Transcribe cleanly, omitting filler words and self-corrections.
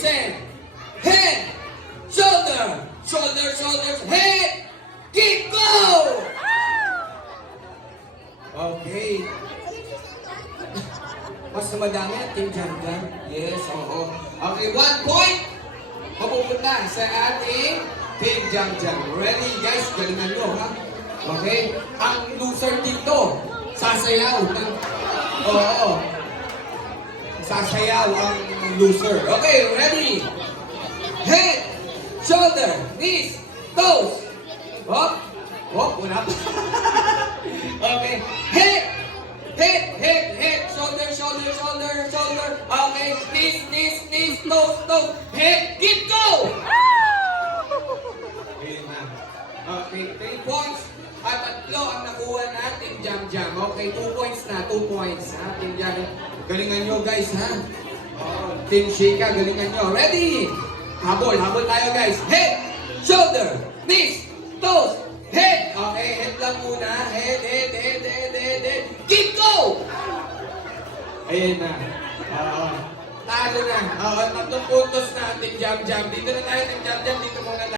Listen. Head, shoulder, shoulder, shoulders, head. Keep go! Okay. Mas madami ang Team Jam Jam. Yes, oo. Okay, 1 point. Mapupunta sa ating Team Jam Jam. Ready, guys? Galingan nyo, ha? Okay? Ang loser dito, sasayaw. Oo. Sasayaw ang loser. Okay, ready? Head, shoulder, knees, toes. Hop. Hop, wala pa. Okay. Head, head, head, head, shoulder, shoulder, shoulder, shoulder. Okay, knees, knees, knees, toes, toes. Head, keep go! Ayun na. Okay, 3 points. At 3 ang nakuha natin, Jam Jam. Okay, 2 points na, 2 points. Ha, Team Jam. Galingan nyo, guys, ha? Team Shika, galingan nyo. Ready? Habol, habol tayo, guys. Head, shoulder, knees, toes, head. Okay, head lang muna. Head, head, head, head, head, head. Keep go! Ayan na. Talo na. 3 puntos na, Team Jam Jam. Dito na tayo, Team Jam Jam. Dito muna tayo.